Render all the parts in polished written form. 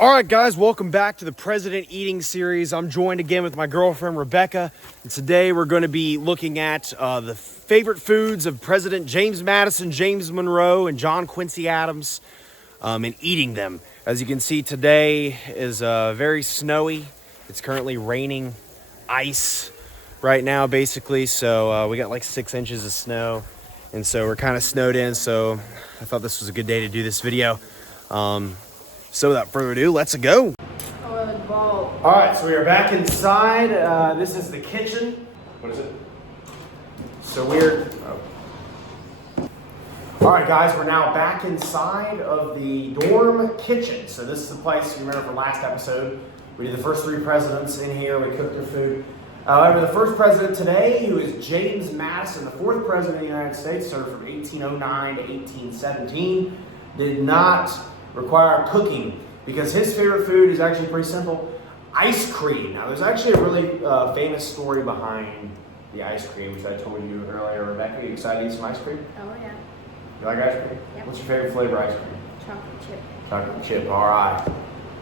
All right, guys, welcome back to the President Eating Series. I'm joined again with my girlfriend, Rebekah, and today we're going to be looking at the favorite foods of President James Madison, James Monroe, and John Quincy Adams, and eating them. As you can see, today is very snowy. It's currently raining ice right now, basically, so we got like 6 inches of snow, and so we're kind of snowed in, so I thought this was a good day to do this video. So without further ado, let's go. All right, so we are back inside. This is the kitchen. What is it? So weird. All right, guys, we're now back inside of the dorm kitchen. So this is the place, you remember from last episode, we did the first 3 presidents in here. We cooked their food. However, the first president today, who is James Madison, the 4th president of the United States, served from 1809 to 1817, did not require cooking because his favorite food is actually pretty simple: ice cream. Now, there's actually a really famous story behind the ice cream, which I told you earlier. Rebekah, you excited to eat some ice cream? Oh, yeah. You like ice cream? Yep. What's your favorite flavor ice cream? Chocolate chip. Chocolate chip, all right.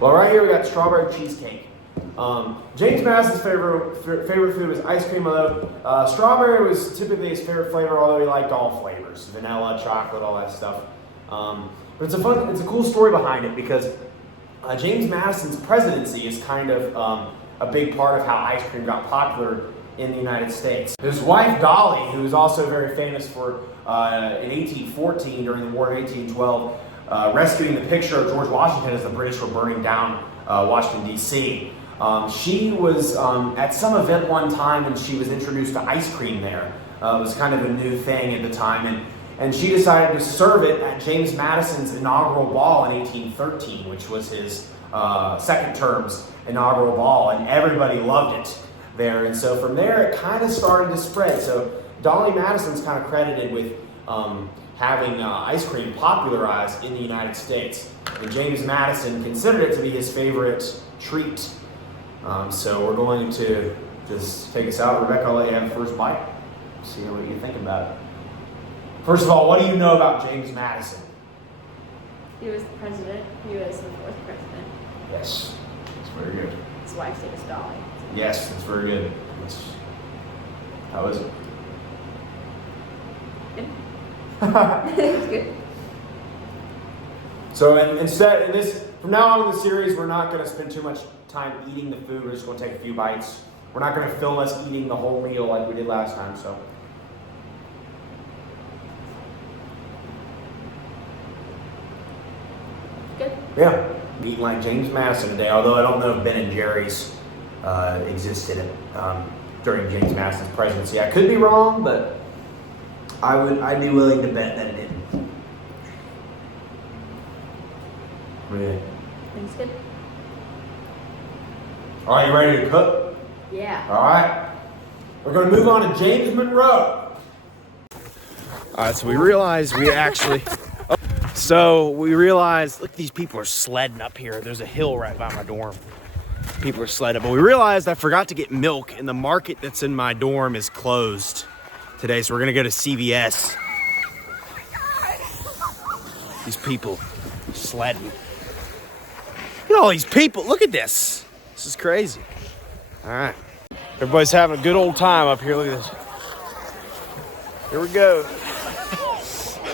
Well, right here we got strawberry cheesecake. James Madison's favorite food was ice cream, although strawberry was typically his favorite flavor, although he liked all flavors: vanilla, chocolate, all that stuff. But it's a cool story behind it because James Madison's presidency is kind of a big part of how ice cream got popular in the United States. His wife Dolly, who is also very famous for in 1814 during the War of 1812, rescuing the picture of George Washington as the British were burning down Washington, D.C. She was at some event one time and she was introduced to ice cream there. It was kind of a new thing at the time, and she decided to serve it at James Madison's inaugural ball in 1813, which was his second term's inaugural ball, and everybody loved it there. And so from there, it kind of started to spread. So Dolly Madison's kind of credited with having ice cream popularized in the United States. And James Madison considered it to be his favorite treat. So we're going to just take us out. Rebekah, I'll let you have the first bite. See what you think about it. First of all, what do you know about James Madison? He was the president. He was the 4th president. Yes, that's very good. His wife's name is Dolly. Yes, that's very good. How is it? Good. It's good. So from now on in the series, we're not going to spend too much time eating the food. We're just going to take a few bites. We're not going to film us eating the whole meal like we did last time. So. Good. Yeah, eating like James Madison today, although I don't know if Ben & Jerry's existed during James Madison's presidency. I could be wrong, but I'd be willing to bet that it didn't. Really? Things good. All right, you ready to cook? Yeah. All right. We're going to move on to James Monroe. All right, so we realized look, these people are sledding up here. There's a hill right by my dorm. People are sledding. But we realized I forgot to get milk, and the market that's in my dorm is closed today. So we're going to go to CVS. These people are sledding. Look at all these people. Look at this. This is crazy. All right. Everybody's having a good old time up here. Look at this. Here we go.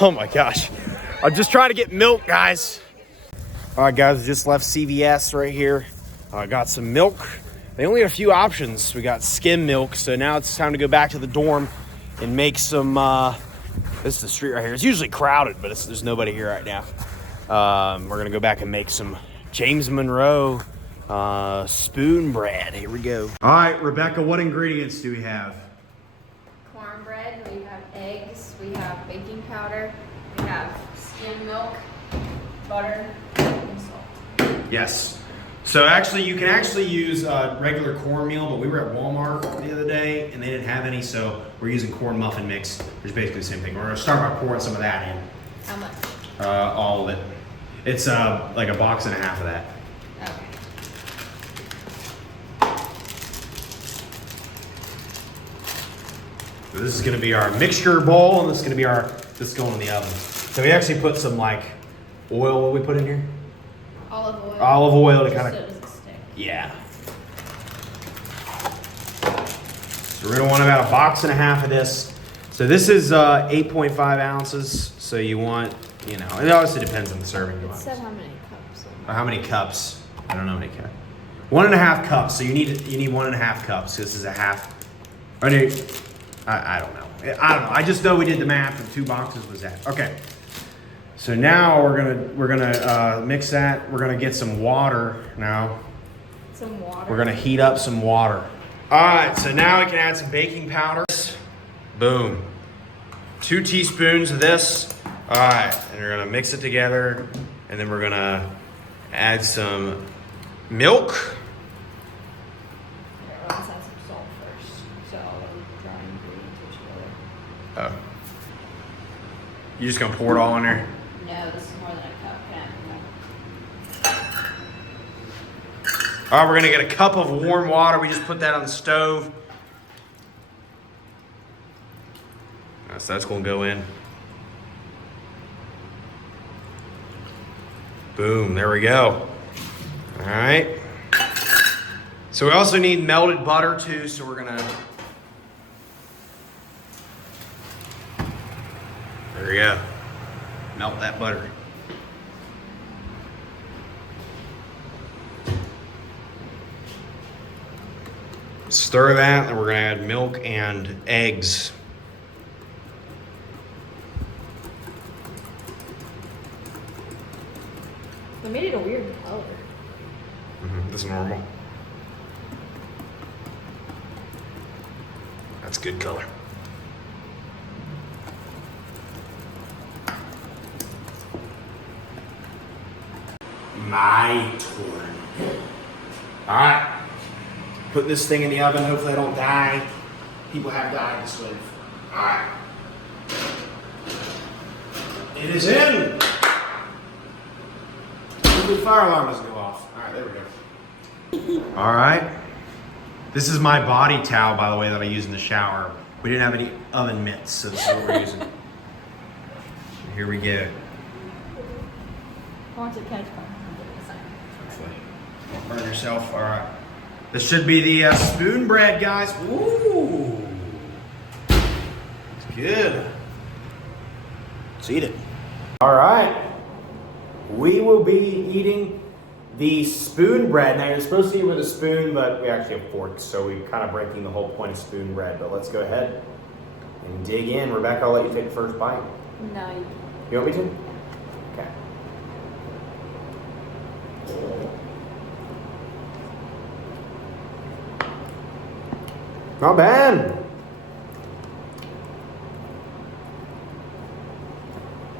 Oh, my gosh. I'm just trying to get milk, guys. All right, guys, we just left CVS right here. I got some milk. They only have a few options. We got skim milk, so now it's time to go back to the dorm and make some, this is the street right here. It's usually crowded, but there's nobody here right now. We're going to go back and make some James Monroe Spoonbread. Here we go. All right, Rebekah, what ingredients do we have? Cornbread. We have eggs. We have baking powder. We have skim milk, butter, and salt. Yes. So actually, you can actually use regular cornmeal, but we were at Walmart the other day and they didn't have any, so we're using corn muffin mix, which is basically the same thing. We're gonna start by pouring some of that in. How much? All of it. It's like a box and a half of that. Okay. So this is gonna be our mixture bowl, and this is gonna be this going in the oven. So we actually put some like oil. What we put in here? Olive oil. Olive oil to Just kind so of. it doesn't stick. Yeah. So we're gonna want about 1.5 boxes of this. So this is 8.5 ounces. So you want, you know, it obviously depends on the serving you It want. said how many cups. Or how many cups? I don't know how many cups. 1.5 cups. So you need 1.5 cups. This is a half. Or no, I don't know. I don't know. I just know we did the math and 2 boxes was that. Okay. So now we're gonna mix that. We're gonna get some water now. Some water. We're gonna heat up some water. All right. So now we can add some baking powder. Boom. 2 teaspoons of this. All right, and we're gonna mix it together, and then we're gonna add some milk. Here, let's add some salt first. So dry ingredients together. Oh. You just gonna pour it all in there? No, this is more than a cup. Yeah. All right, we're gonna get a cup of warm water. We just put that on the stove. So that's gonna go in. Boom, there we go. All right. So we also need melted butter too, so we're gonna, there we go. Melt that butter. Stir that, and we're gonna add milk and eggs. They made it a weird color. This is normal. That's good color. My turn. All right. Put this thing in the oven. Hopefully I don't die. People have died this way. All right. It is in. The fire alarm doesn't go off. All right, there we go. All right. This is my body towel, by the way, that I use in the shower. We didn't have any oven mitts, so this is what we're using. Here we go. I want to catch fire. Burn yourself. All right. This should be the Spoonbread, guys. Ooh. It's good. Let's eat it. All right. We will be eating the Spoonbread. Now, you're supposed to eat with a spoon, but we actually have forks, so we're kind of breaking the whole point of Spoonbread. But let's go ahead and dig in. Rebecca, I'll let you take the first bite. No, You want me to? Okay. Not bad.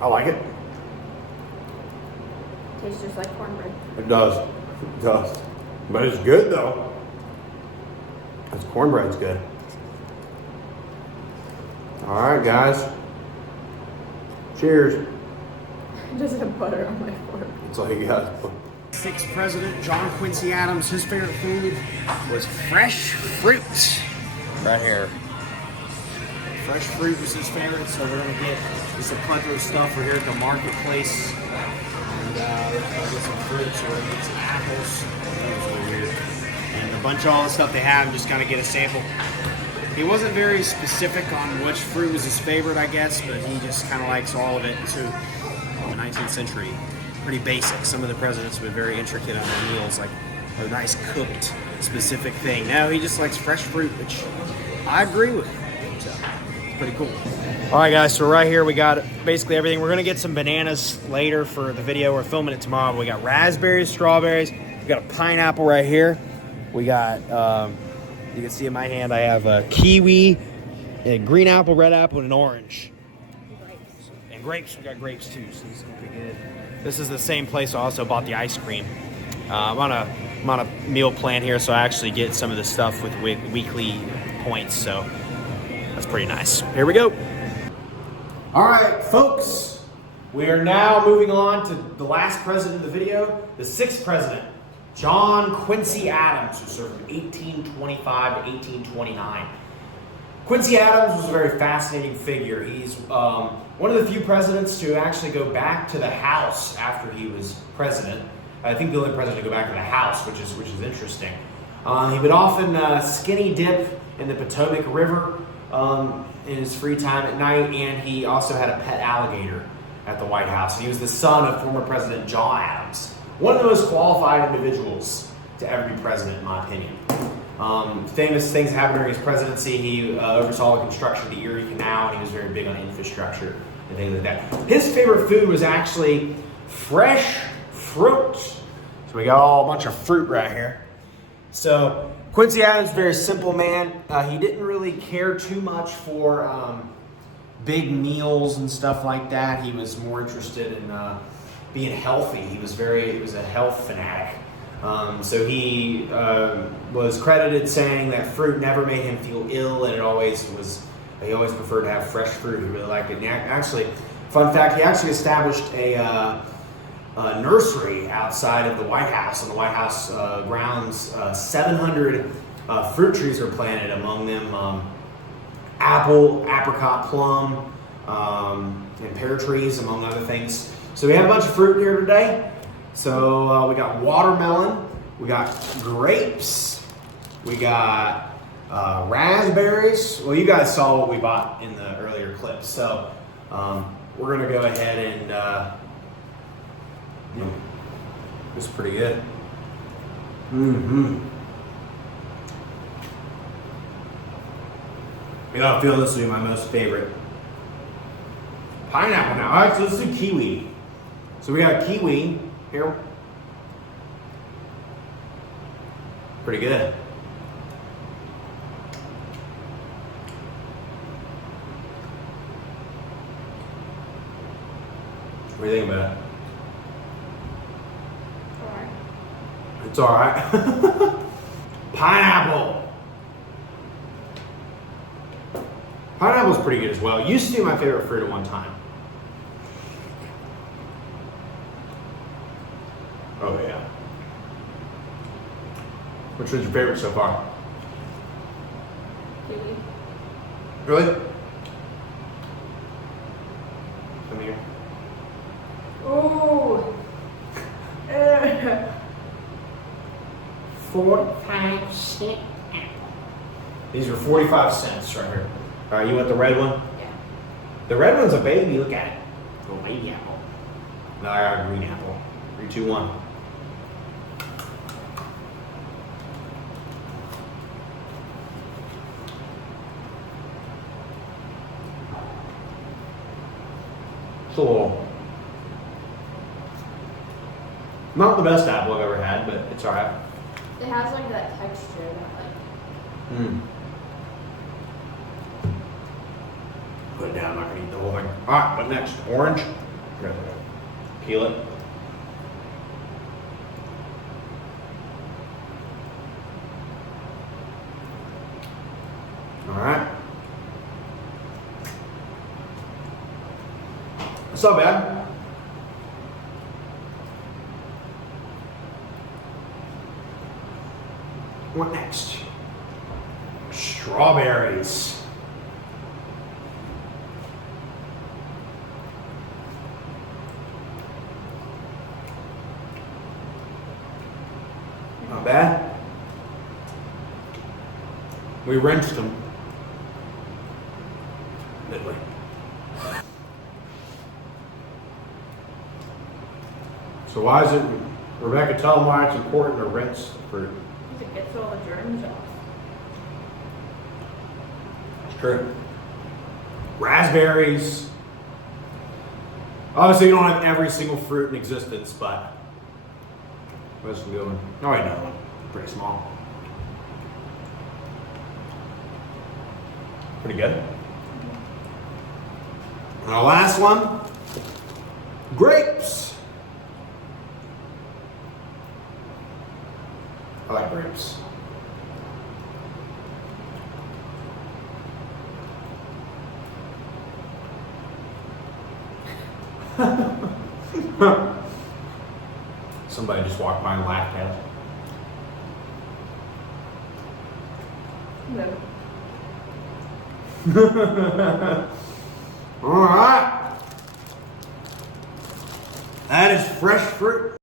I like it. tastes just like cornbread. It does. It does. But it's good though. This cornbread's good. All right, guys. Cheers. Does it have butter on my fork? That's all you got. Sixth President John Quincy Adams, his favorite food was fresh fruit. Right here. Fresh fruit was his favorite, so we're gonna get just a plethora of stuff. We're here at the marketplace. And we're gonna get some fruits, we're gonna get some apples. That was really weird. And a bunch of all the stuff they have, just kind of get a sample. He wasn't very specific on which fruit was his favorite, I guess, but he just kind of likes all of it. So, in the 19th century, pretty basic. Some of the presidents have been very intricate on their meals, like a nice cooked specific thing. Now he just likes fresh fruit, which I agree with. So, it's pretty cool. All right, guys, so right here we got basically everything. We're going to get some bananas later for the video. We're filming it tomorrow. We got raspberries, strawberries. We got a pineapple right here. We got, you can see in my hand, I have a kiwi, a green apple, red apple, and an orange. Grapes. And grapes, we got grapes too, so this is gonna be good. This is the same place I also bought the ice cream. I'm on a meal plan here, so I actually get some of the stuff with weekly points, so that's pretty nice. Here we go. All right, folks, we are now moving on to the last president of the video, the sixth president, John Quincy Adams, who served from 1825 to 1829. Quincy Adams was a very fascinating figure. He's one of the few presidents to actually go back to the House after he was president. I think the only president to go back to the House, which is interesting. He would often skinny dip in the Potomac River in his free time at night, and he also had a pet alligator at the White House. And he was the son of former President John Adams, one of the most qualified individuals to ever be president, in my opinion. Famous things happened during his presidency. He oversaw the construction of the Erie Canal, and he was very big on infrastructure and things like that. His favorite food was actually fresh fruit. So we got a bunch of fruit right here. So Quincy Adams, very simple man. He didn't really care too much for big meals and stuff like that. He was more interested in being healthy. He was a health fanatic. So he was credited saying that fruit never made him feel ill, and he always preferred to have fresh fruit. He really liked it. And actually, fun fact, he actually established a nursery outside of the White House. On the White House grounds, 700 fruit trees are planted, among them apple, apricot, plum, and pear trees, among other things. So we have a bunch of fruit here today. So we got watermelon, we got grapes, we got raspberries. Well, you guys saw what we bought in the earlier clip. So we're going to go ahead and, it's pretty good. I feel this will be my most favorite. Pineapple now. All right, so let's do kiwi. So we got kiwi here. Pretty good. What do you think about it? It's all right. Pineapple. Pineapple's pretty good as well. It used to be my favorite fruit at one time. Oh yeah. Which one's your favorite so far? Kiwi. Really? Come here. Ooh. 45 cent apple. These are 45 cents right here. All right, you want the red one? Yeah. The red one's a baby. Look at it. Little baby apple. No, I got a green apple. 3, 2, 1. It's a little, not the best apple I've ever had, but it's all right. It has like that texture that like. Put it down. I'm not gonna eat the whole thing. All right, what next? Orange. Peel it. All right. It's not bad. What next? Strawberries. Not bad. We rinsed them. Midway. So why is it, Rebekah, tell them why it's important to rinse fruit. It gets all the germs off. It's true. Raspberries. Obviously, you don't have every single fruit in existence, but what's the good one? Oh, I know one. Pretty small. Pretty good. And our last one, grapes. I like grapes. Somebody just walked by and laughed at it. No. All right. That is fresh fruit.